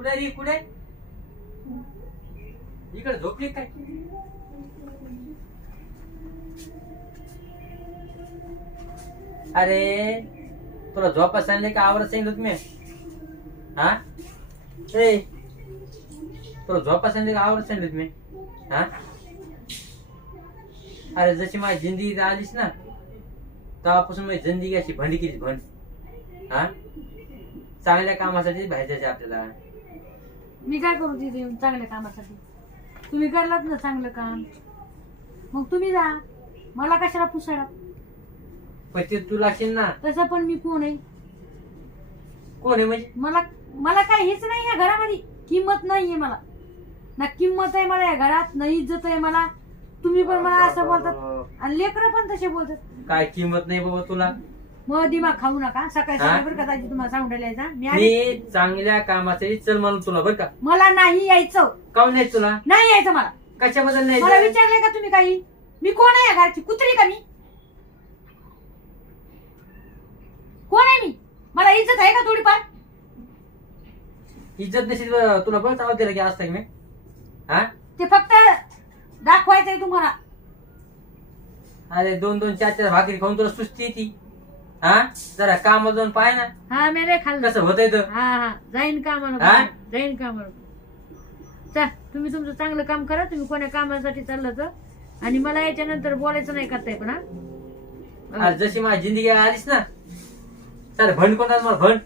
कुठे रे कुठे? इकडे झोपली काय? अरे तुला झोपा सांगले का? आवरत सांगितलं तुम्ही? हा? ए तुला झोपा सांगले का? आवरत सांगितलं तुम्ही? हा? अरे जशी माझी जिंदगी आलीस ना तेव्हापासून माझी जिंदगी अशी भंडी केली भंड. हा? चांगल्या कामासाठी बाहेर जायचे आपल्याला. मी काय करू तिथे येऊन चांगल्या कामासाठी? तुम्ही करलात ना चांगलं काम. मग तुम्ही जा. मला कशाला पुसाडा पण ते तू लागशील ना. तसं पण मी कोण आहे? कोण आहे म्हणजे? मला मला काय हेच नाही या घरामध्ये. किंमत नाहीये मला. ना किंमत आहे मला या घरात ना इज्जत आहे मला. तुम्ही पण मला असं बोलतात. आणि लेकरं पण तसे बोलतात. काय किंमत नाही बाबा तुला? मग दिमाग खाऊ नका. सकाळी हा? सकाळी बरं का तुम्हाला सांगून राहिलायचा मी आली. मी चांगल्या कामासाठी चल म्हणून तुला बरं का. मला नाही यायचं. काऊन नाही तुला? नाही यायचं मला. कशाबद्दल नाही मला जायचं? विचारलंय का तुम्ही काही? मी कोण आहे या घरची? कुत्री का मी? कोण आहे मी? मला इज्जत आहे का थोडीफार? इज्जत नसेल तुला बरं चालत दिलं की असतं मी? हा? ते फक्त दाखवायचंय तुम्हाला. अरे दोन दोन चार चार भाकरी खाऊन तुला सुस्ती येते. हा? जरा कामाला जाऊन पाय ना. हा मी रे खाल्लं. कसं होतंय तर? हा हा. जाईन कामाला हा? जाईन कामाला चा तुम्ही तुमचं चांगलं काम करा. तुम्ही कोण्या कामासाठी चाललं तर आणि मला याच्यानंतर बोलायचं नाही करताय पण हा? आज जशी माझी जिंदगी आलीस ना. चालेल भंड कोणाला मला भंड.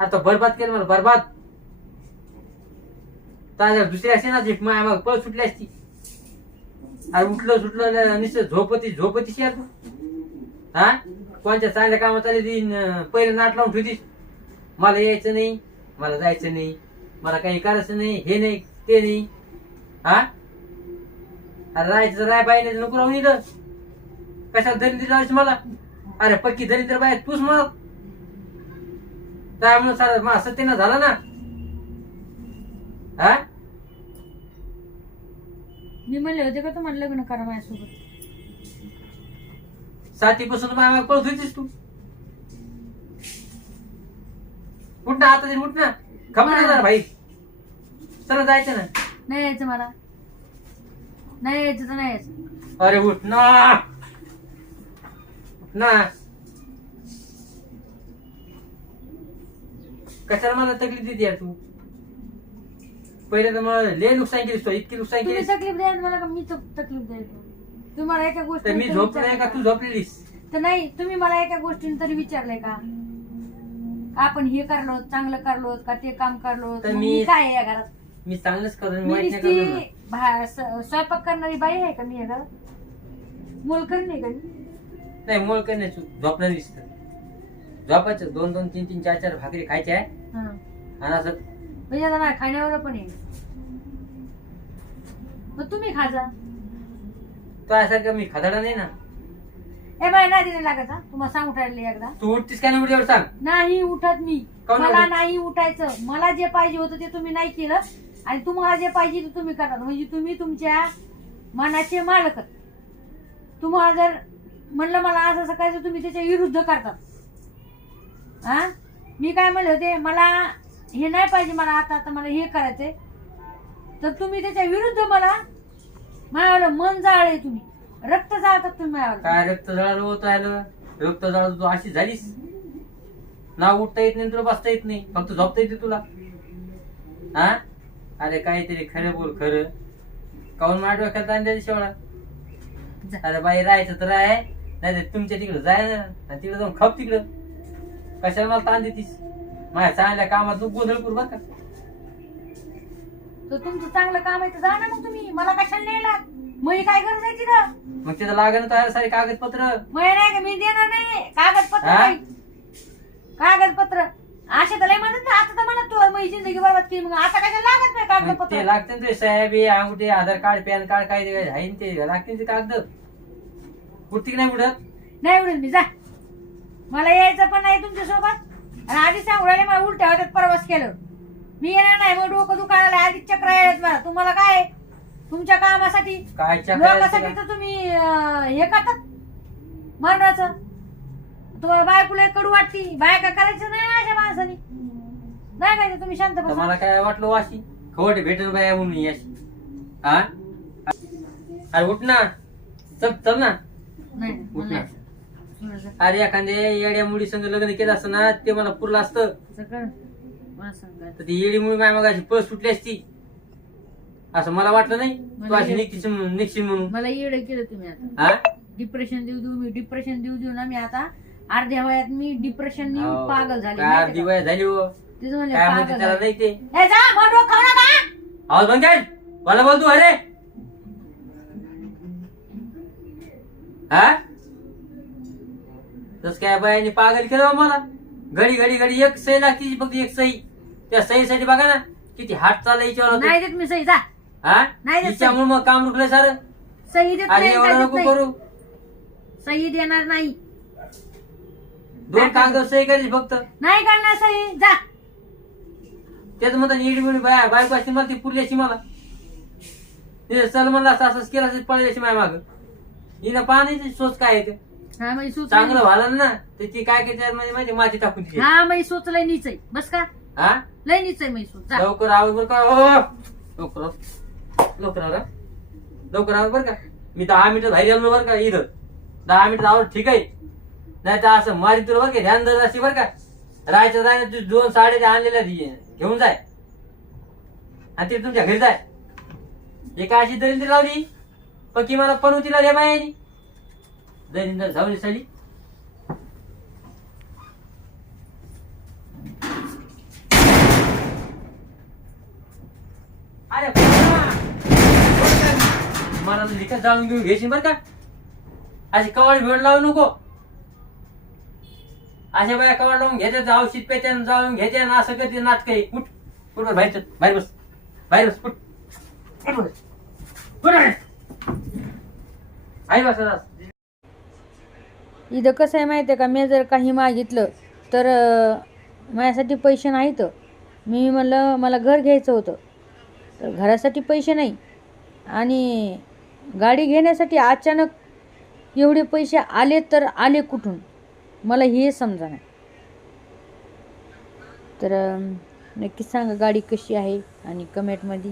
आता बरबाद केलं मला बरबाद. ताज्या दुसरी असते ना जी माया मग पळ सुटली असती. अरे उठलं सुटलं नुसतं झोपती झोपतीस यार तू हा? कोणत्या चांगल्या कामात चालली ती न- पहिले नाट लावून ठेवतीस मला यायचं नाही मला जायचं नाही मला काही करायचं नाही हे नाही ते नाही. हा? अरे राहायचं तर राय पाहिजे नको राहून इथं. कशाला दरिद्र लावायचं मला? अरे पक्की दरिद्र बाय तूच मग काय म्हणून सारा मा सत्यानं झाला ना? हा? मी म्हणले होते का तुम्हाला लग्न करा माझ्यासोबत? साथीपासून माझ्या मागे पळत होतीस तू. उठ ना आता तरी उठ ना. खबर नाही भाई. चला जायचं ना. नाही यायचं मला. नाही यायचं तर नाही यायचं. अरे उठ ना. उठ ना. कशाला मला तकलीफ देते यार तू? पहिले तर मला लय नुकसान केलीस तू इतकी नुकसान तुम्ही केलीस. तकलीफ द्या मला का मी तक- तकलीफ द्यायचो तुम्हाला एका तर गोष्टी मी झोपलोय का? तू झोपलेलीस. तर नाही तुम्ही मला एका गोष्टीने तरी विचारलंय का? आपण हे करलो चांगलं करलो का ते काम करलो? तर मग मी- मी काय आहे या घरात? मी चांगलंच करून मी वाईट नाही करणार ना. नुसती भा- स- स्वयंपाक करणारी बाई आहे का मी या घरात? मोलकर नाही का? मी? नाही मूळ काही नाही झोपलं दिसत झोपायचं. दोन दोन तीन तीन चार चार भाकरी खायच्या? आहे हा. आणि असं म्हणजे आता माझ्या खाण्यावर पण आहे. मग तुम्ही खा जा. तो यासारखं मी खदाडा नाही ना. ए बाय नाही लागत हा? तुम्हाला सांगून राहिले एकदा. तू उठतीस का नाही सांग. नाही उठत मी. काहून नाही मला उठत? नाही उठायचं. मला जे पाहिजे होतं ते तुम्ही नाही केलं. आणि तुम्हाला जे पाहिजे ते तुम्ही करतात म्हणजे तुम्ही तुमच्या मनाचे मालक. आहेत. तुम्हाला जर म्हणलं मला असं असं करायचं तुम्ही त्याच्या विरुद्ध करतात हा? मी काय म्हणले होते मला हे नाही पाहिजे मला आता आता मला हे करायचंय. तर तुम्ही त्याच्या विरुद्ध मला माझ्यावर मन जाळले तुम्ही. रक्त जाळतात तुम्ही काय रक्त जळालं होत आलं रक्त जळालं तू अशी झालीस. ना उठता येत नाही तुला बसता येत नाही. फक्त झोपता येते तुला. हा? अरे काहीतरी खरं बोल खरं. काऊन माझ्या डोक्यात आणल्या शेवळा. अरे बाई राहायचं तर आहे नाही तर तुमच्या तिकडे जाय ना. आणि तिकडे जाऊन खप तिकडं. कशाला मला ताण देतीस? माझ्या चांगल्या कामात तू गोंधळ करू बरं का? तर तुमचं चांगलं काम आहे तर जा ना मग तुम्ही. मला कशाला मग हे काय गरज आहे तिथं? मग तिथं लागण तयार सारे कागदपत्र. मग हे नाही का? मी देणार नाही कागदपत्र हा? नाही. कागदपत्र. असे तर लय म्हणत ना आता तर म्हणत तू माझी जिंदगी बरबाद केली. मग आता कशाला लागत नाही मग ते कागदपत्र? लागते ना ते साहेब हे अंगठे आधार कार्ड पॅन कार्ड काय ते आहे ना ते. लागते ते कागद. उठती की नाही उडत? नाही उडून मी. जा. मला यायचं पण नाही तुमच्यासोबत आणि आधी सांगू राहिले मला उलट्या होत्यात प्रवास केलं. मी येणार नाही. मग डोकं दुखायला आधी चक्र यायला मला. तुम्हाला काय? आहे? तुमच्या कामासाठी? काय लोकांसाठी तर तुम्ही अं, हे करतात मरणाचं तुम्हाला बायकोला कडू वाटती. बायका करायचं नाही अशा माणसानी. नाही काय तुम्ही शांत तर बसा. मला काय वाटलं वाशी खवटे भेटेल बाया म्हणून ही अशी. हा? अरे उठ ना. चल चल ना. नाही उठ ना. नाही. थोडंसं- अरे एखाद्या येड्या मुली संग लग्न केलं असतं ना ते मला पुरलं असतं. सगळं. मला सांगा तर ती येडी मुली माझ्या मागाशी पळ सुटली असती. असं मला वाटलं नाही? तू मला अशी ये- निघतीस निघशील म्हणून. मला येडं केलं तुम्ही आता. हा डिप्रेशन देऊ देऊ मी डिप्रेशन देऊ देऊ ना मी आता अर्ध्या वयात मी डिप्रेशन अहो, पागल झाले. काय अर्धी वय झाली हो? तेच म्हणले काय म्हणते पागल त्याला झाले. नाही ते ए, जा, मग डोकं खाऊ नका. आवाज बंद कर मला बोल तू अरे. हा तस काय बायाने पागल केलं बा मला? घडी घडी घडी एक सही लागते फक्त एक सही. त्या सहीसाठी बघा ना किती हात चालायची नाही देत मी सही जा. हा? नाही देत तिच्यामुळे मग काम रुकलं सारं? सही देत आणि नाही एवढं काय देत नको नाही. करू. सही देणार नाही. दोन कागद सही करायची फक्त. नाही करणार सही जा. तेच म्हणतात इडी मिळून बाय बायको असते मला ती पुरल्याशी मला. म्हणलं असं असंच केलं असं माझ्या माग. हिनं पाण्याची सोच काय आहे ते? हा चांगलं झालं ना तर ती काय करते म्हणजे माहिती माती टाकून तिथे हा मग सोच लय नीच आहे. बस का? हा? लय नीच आहे मग सोच. जा. लवकर आवर बर का? ओ! लवकर. लवकर लवकर आवर बर का? मी दहा मिनिटं बाहेर येलो बर का इथं. दहा मिनिटं आवर ठीक आहे. नाही तर असं मारी तुला बर का ध्यान दर अशी बर का? राहायचं जाय तू दोन साडे आणलेल्या घेऊन जाय. आणि ते तुमच्या घरी जाय. एका अशी दरिंद्र लावली. पक्की मला पनवतीला रे मायानी दरिंद्र झावली साडी अरे मला लिखत जाळून घेऊन घ्यायची बरं का? अशी कवाड भेड लावू नको. अशा बाया कवाड लावून घेते औषध पेते जाऊन घेते ना असं करते नाटक आहे कुठ कुठ बाहेर बाहेर बस बाहेर बस कुठ आई बस इथं कसं आहे माहिती आहे का? मी जर काही मागितलं तर माझ्यासाठी पैसे नाहीत. मी म्हणलं मला घर घ्यायचं होतं. तर घरासाठी पैसे नाही. आणि गाडी घेण्यासाठी अचानक एवढे पैसे आले तर आले कुठून? मला हे समजा नाही. तर नक्की सांगा गाडी कशी आहे आणि कमेंटमध्ये